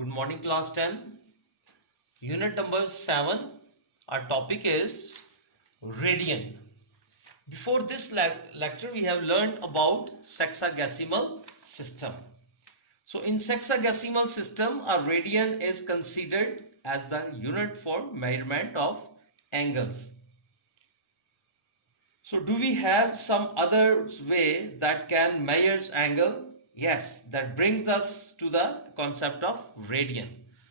Good morning, class 10. Unit number 7. Our topic is radian. Before this lecture, we have learned about sexagesimal system. So in sexagesimal system, a radian is considered as the unit for measurement of angles. So do we have some other way that can measure angle? Yes, that brings us to the concept of radian.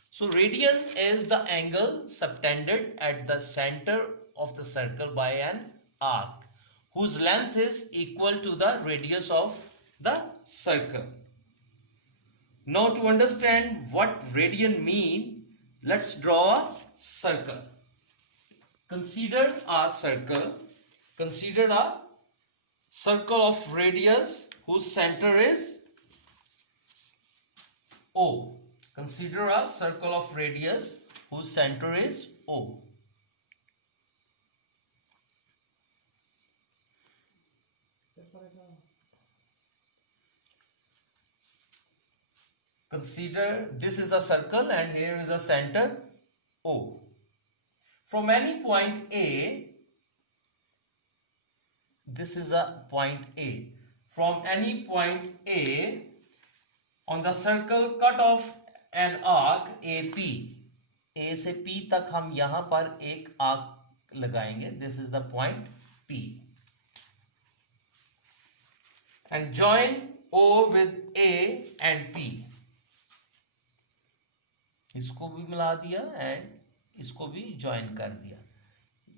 So radian is the angle subtended at the center of the circle by an arc whose length is equal to the radius of the circle. Now to understand what radian mean, let's draw a circle. Consider a circle. Consider a circle of radius whose center is O. Consider a circle of radius whose center is O. Consider this is a circle and here is a center O. From any point A, this is a point A. From any point A, on the circle cut off an arc AP. A से P तक हम यहाँ पर एक arc लगाएंगे. This is the point P. And join O with A and P. इसको भी मिला दिया and इसको भी join कर दिया.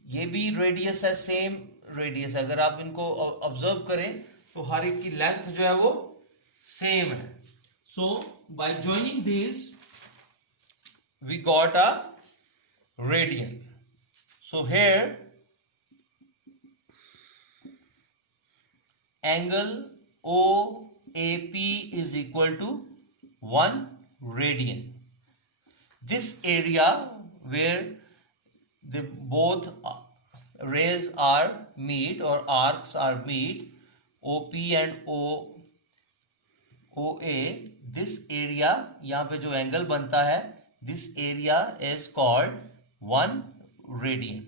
ये भी radius है, same radius. अगर आप इनको observe करें तो हर एक की length जो है वो same है. So by joining these, we got a radian. So here angle OAP is equal to 1 radian. This area where the both rays are meet or arcs are meet, OP and OA, this area, यहाँ पे जो angle बनता है, this area is called 1 radian.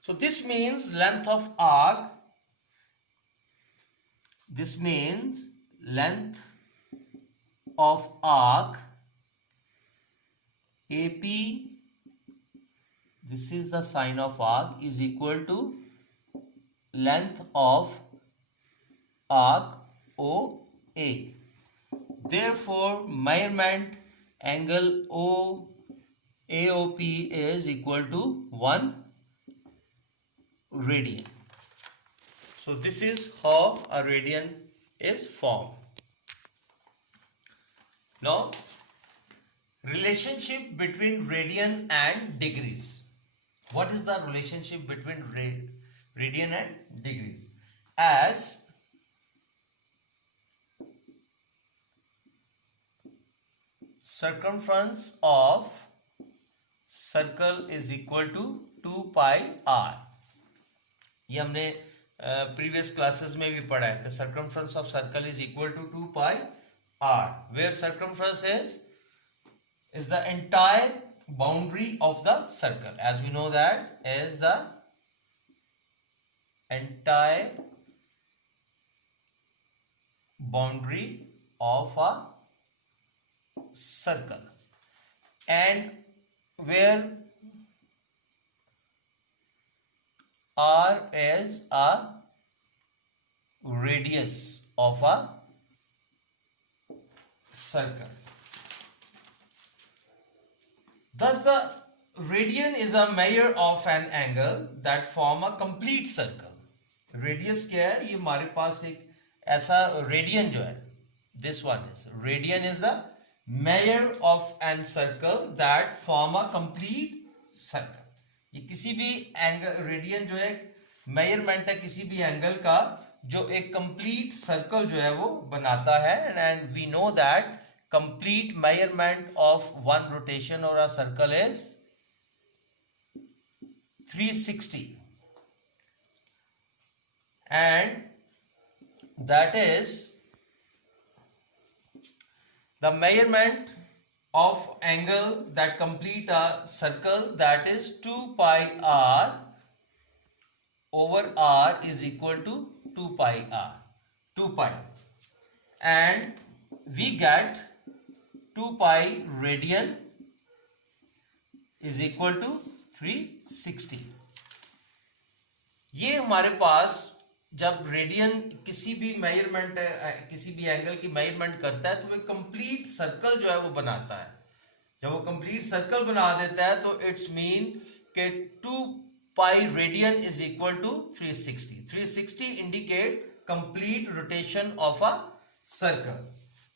So this means length of arc. This means length of arc AP, this is the sign of arc, is equal to length of arc OA. Therefore, measurement angle AOP is equal to 1 radian. So this is how a radian is formed. Now, relationship between radian and degrees. What is the relationship between radian and degrees? As circumference of circle is equal to 2 pi r. ये हमने previous classes में भी पढ़ा है कि circumference of circle is equal to 2 pi r, where circumference is the entire boundary of the circle. As we know that is the entire boundary of a circle, and where r is a radius of a circle. Thus the radian is a measure of an angle that form a complete circle. Radius क्या है? ये हमारे पास एक ऐसा radian जो है, this one is radian is the measure of an circle that form a complete circle. ये किसी भी एंगल, रेडियन जो है मेजरमेंट है किसी भी एंगल का जो एक कंप्लीट सर्कल जो है वो बनाता है. And we know that complete measurement of one rotation or a circle is 360, and that is The measurement of angle that complete a circle, that is 2 pi r over r is equal to 2 pi r, 2 pi, and we get 2 pi radian is equal to 360. ये हमारे पास जब radian किसी भी measurement, किसी भी angle की measurement करता है तो वो कंप्लीट सर्कल जो है वो बनाता है. जब वो कंप्लीट सर्कल बना देता है तो इट्स मीन के 2 pi radian is equal to 360. 360 indicate complete rotation of a circle.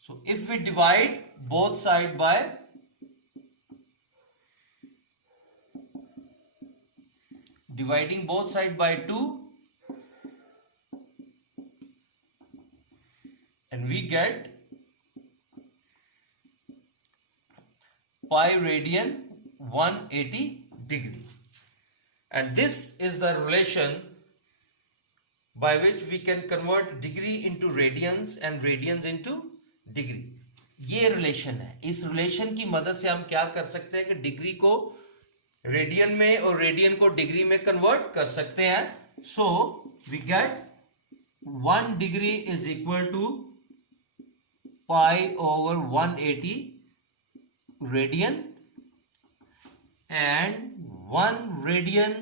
So if we divide both side by dividing both side by 2 and we get pi radian 180 degree, and this is the relation by which we can convert degree into radians and radians into degree. ये relation है. इस relation की मदद से हम क्या कर सकते हैं कि डिग्री को रेडियन में और रेडियन को डिग्री में कन्वर्ट कर सकते हैं. So we get 1 degree is equal to pi over 180 radian and 1 radian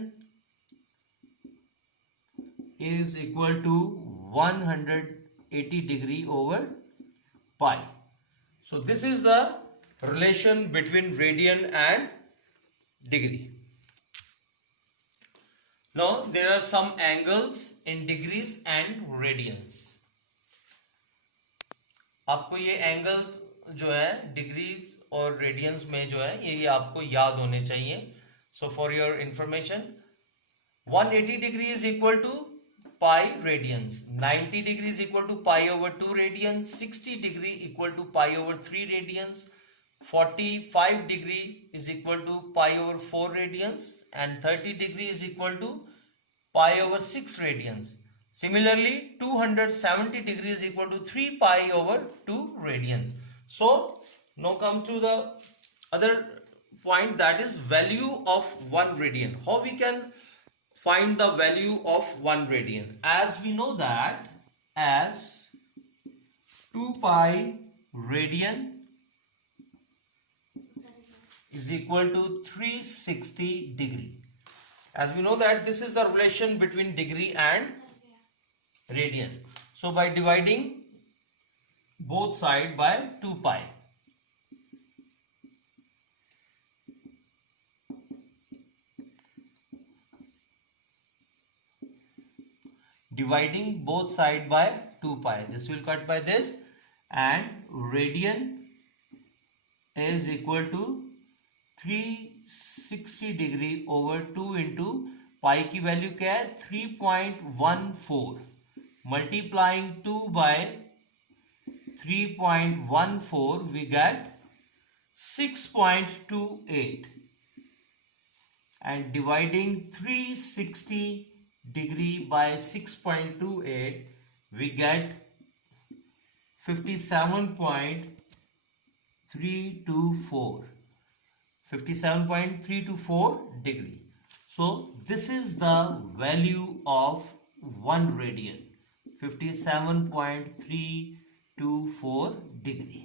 is equal to 180 degree over pi. So this is the relation between radian and degree. Now there are some angles in degrees and radians. आपको ये angles जो है degrees और radiance में जो है ये आपको याद होने चाहिए. So for your information 180 degree is equal to pi radians, 90 degree is equal to pi over 2 radians, 60 degree equal to pi over 3 radians, 45 degree is equal to pi over 4 radians, and 30 degree is equal to pi over 6 radians. Similarly, 270 degree is equal to 3 pi over 2 radians. So now come to the other point, that is value of 1 radian. How we can find the value of 1 radian? As we know that as 2 pi radian is equal to 360 degree. As we know that this is the relation between degree and radian. So by dividing both sides by 2 pi, dividing both side by 2 pi, this will cut by this, and radian is equal to 360 degree over 2 into pi की value क्या है 3.14, multiplying 2 by 3.14 we get 6.28, and dividing 360 degree by 6.28 we get 57.324 degree. So this is the value of 1 radian, 57.324 degree.